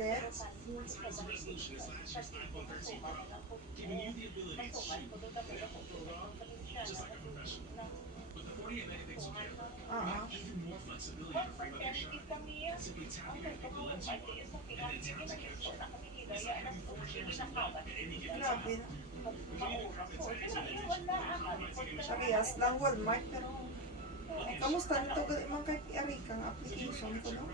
ulit. Oo. Grabe na. Parehas lang, Walmart, pero kamusta nito gali man kay Erika ang application ko, no?